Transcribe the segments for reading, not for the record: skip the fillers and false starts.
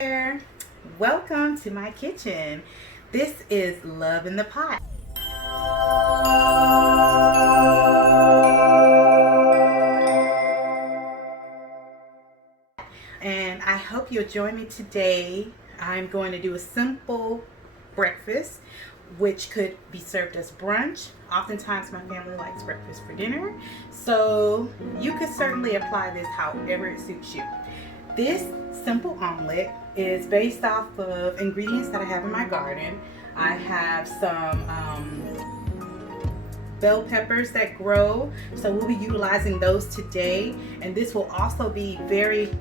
There. Welcome to my kitchen. This is Love in the Pot. And I hope you'll join me today. I'm going to do a simple breakfast which could be served as brunch. Oftentimes my family likes breakfast for dinner, so you could certainly apply this however it suits you. This simple omelet is based off of ingredients that I have in my garden. I have some bell peppers that grow, so we'll be utilizing those today, and this will also be very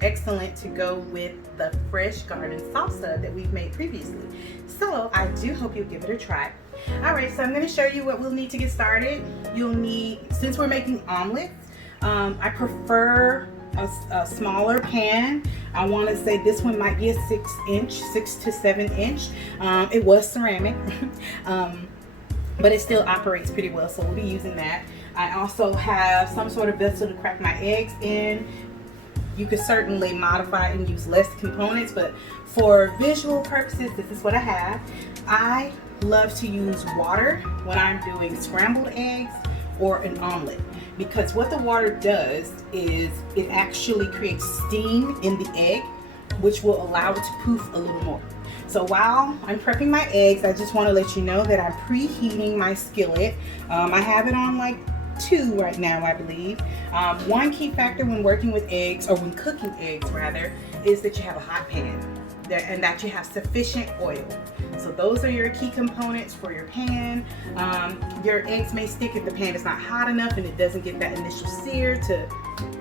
excellent to go with the fresh garden salsa that we've made previously. So I do hope you'll give it a try. Alright, so I'm going to show you what we'll need to get started. You'll need, since we're making omelets, I prefer a smaller pan. I want to say this one might be a 6 to 7 inch. It was ceramic, but it still operates pretty well, so we'll be using that. I also have some sort of vessel to crack my eggs in. You could certainly modify and use less components, but for visual purposes, this is what I have. I love to use water when I'm doing scrambled eggs or an omelet, because what the water does is it actually creates steam in the egg, which will allow it to poof a little more. So while I'm prepping my eggs, I just want to let you know that I'm preheating my skillet. I have it on like 2 right now, I believe. One key factor when working with eggs, or when cooking eggs rather, is that you have a hot pan and that you have sufficient oil. So those are your key components for your pan. Your eggs may stick if the pan is not hot enough and it doesn't get that initial sear to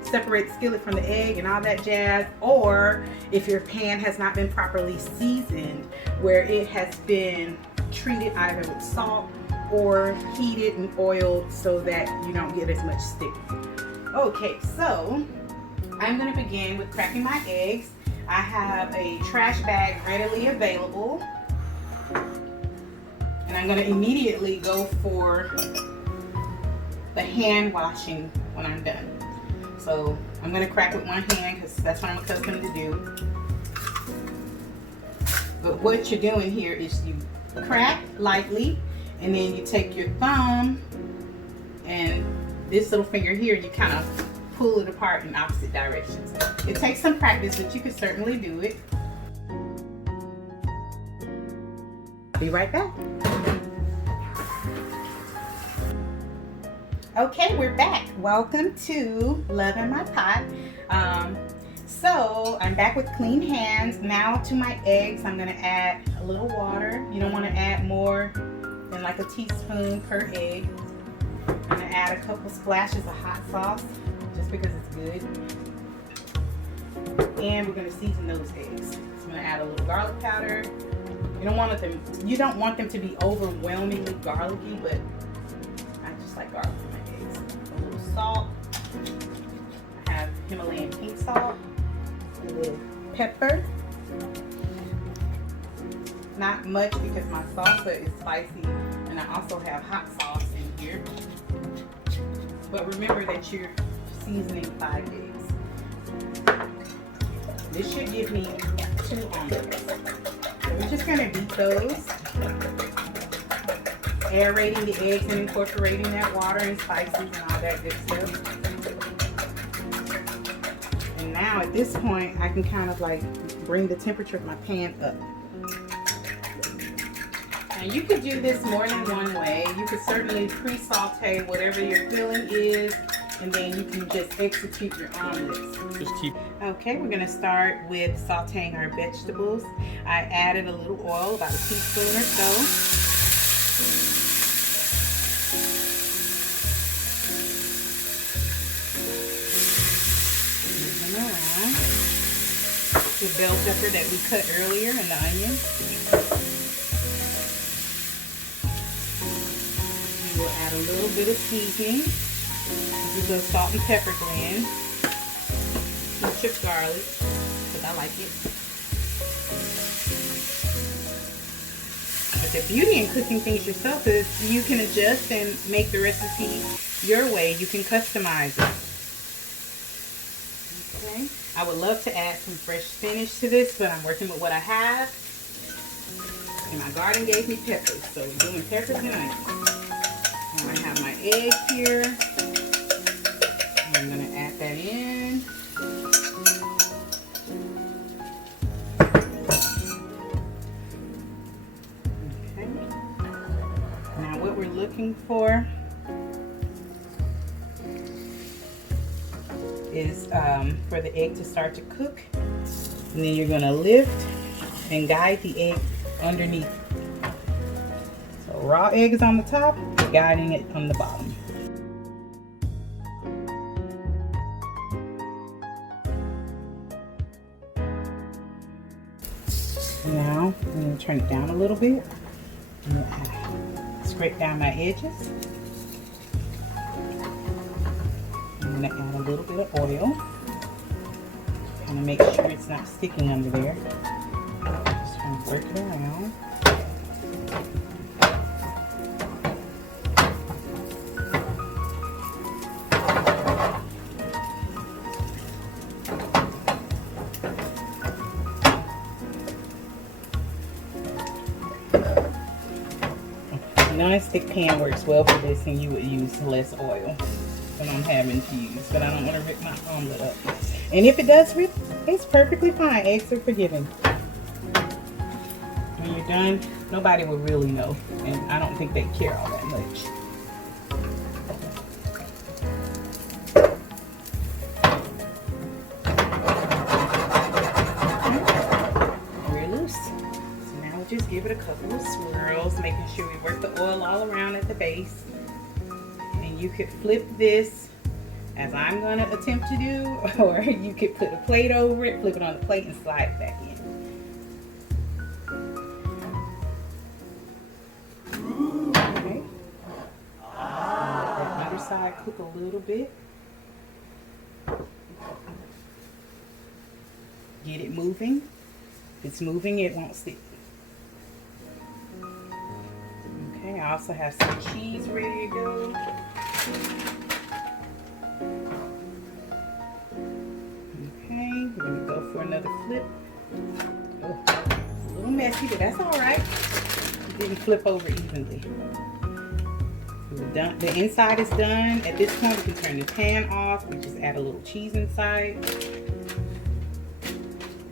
separate the skillet from the egg and all that jazz, or if your pan has not been properly seasoned, where it has been treated either with salt or heated and oiled so that you don't get as much stick. Okay, so I'm going to begin with cracking my eggs. I have a trash bag readily available, and I'm going to immediately go for the hand washing when I'm done. So I'm going to crack with one hand because that's what I'm accustomed to do. But what you're doing here is you crack lightly, and then you take your thumb and this little finger here, you kind of pull it apart in opposite directions. It takes some practice, but you can certainly do it. I'll be right back. Okay, we're back. Welcome to Love in My Pot. So I'm back with clean hands. Now to my eggs, I'm going to add a little water. You don't want to add more than like a teaspoon per egg. I'm going to add a couple splashes of hot sauce just because it's good. And we're going to season those eggs. So I'm going to add a little garlic powder. You don't want them to be overwhelmingly garlicky, but I just like garlic in my eggs. A little salt. I have Himalayan pink salt. A little pepper. Not much because my salsa is spicy, and I also have hot sauce in here. But remember that you're seasoning 5 eggs. This should give me 2 omelets. So we're just going to beat those, aerating the eggs and incorporating that water and spices and all that good stuff. And now at this point, I can kind of like bring the temperature of my pan up. Now you could do this more than one way. You could certainly pre-saute whatever your filling is, and then you can just execute your omelets. Okay, we're going to start with sauteing our vegetables. I added a little oil, about a teaspoon or so. Move them around. The bell pepper that we cut earlier and the onion. We'll add a little bit of seasoning. This is a salt and pepper blend. Some chipped garlic, because I like it. But the beauty in cooking things yourself is you can adjust and make the recipe your way. You can customize it. Okay. I would love to add some fresh spinach to this, but I'm working with what I have. And my garden gave me peppers, so we're doing peppers and onions. And I have my egg here. I'm going to add that in. Okay. Now what we're looking for is for the egg to start to cook. And then you're going to lift and guide the egg underneath. So raw egg is on the top, guiding it on the bottom. Now I'm going to turn it down a little bit. And scrape down my edges. I'm going to add a little bit of oil. Kind of make sure it's not sticking under there. Just trying to work it around. Non-stick pan works well for this, and you would use less oil than I'm having to use, but I don't want to rip my omelet up. And if it does rip, it's perfectly fine. Eggs are forgiving. When you're done, nobody will really know, and I don't think they care all that much. We're loose. So now we'll just give it a couple of swirls, making sure we work the oil all around at the base. And you could flip this as I'm going to attempt to do, or you could put a plate over it, flip it on the plate, and slide it back in. Okay. Let that underside cook a little bit. Get it moving. If it's moving, it won't stick. Okay, I also have some cheese ready to go. We're going to go for another flip. Oh, it's a little messy, but that's all right. It didn't flip over evenly. We're done. The inside is done. At this point, we can turn the pan off. We just add a little cheese inside.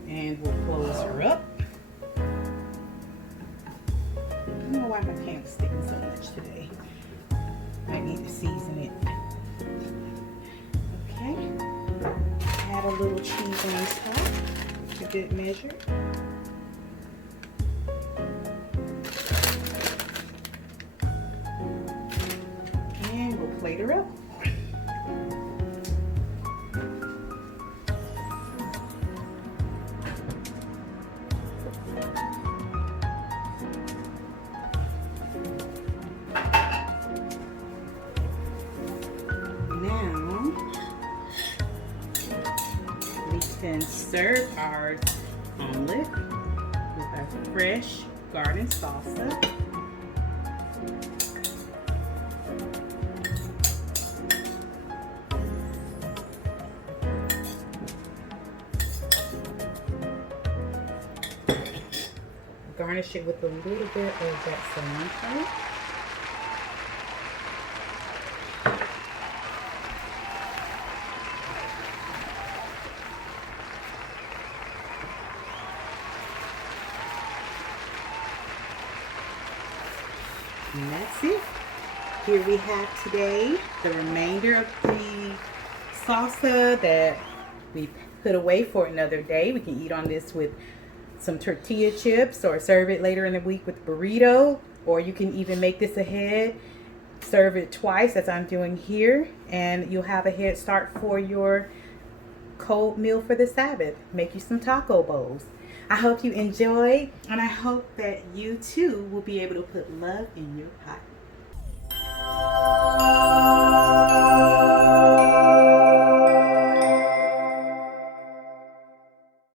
And we'll close her up. I don't know why my pan is sticking so much today. I need to season it. Okay. Add a little cheese on top, a good measure. And we'll plate her up. And serve our omelet with our fresh garden salsa. Garnish it with a little bit of that cilantro. And that's it. Here we have today the remainder of the salsa that we put away for another day. We can eat on this with some tortilla chips or serve it later in the week with burrito, or you can even make this ahead, serve it twice as I'm doing here, and you'll have a head start for your cold meal for the Sabbath. Make you some taco bowls. I hope you enjoyed, and I hope that you too will be able to put love in your pot.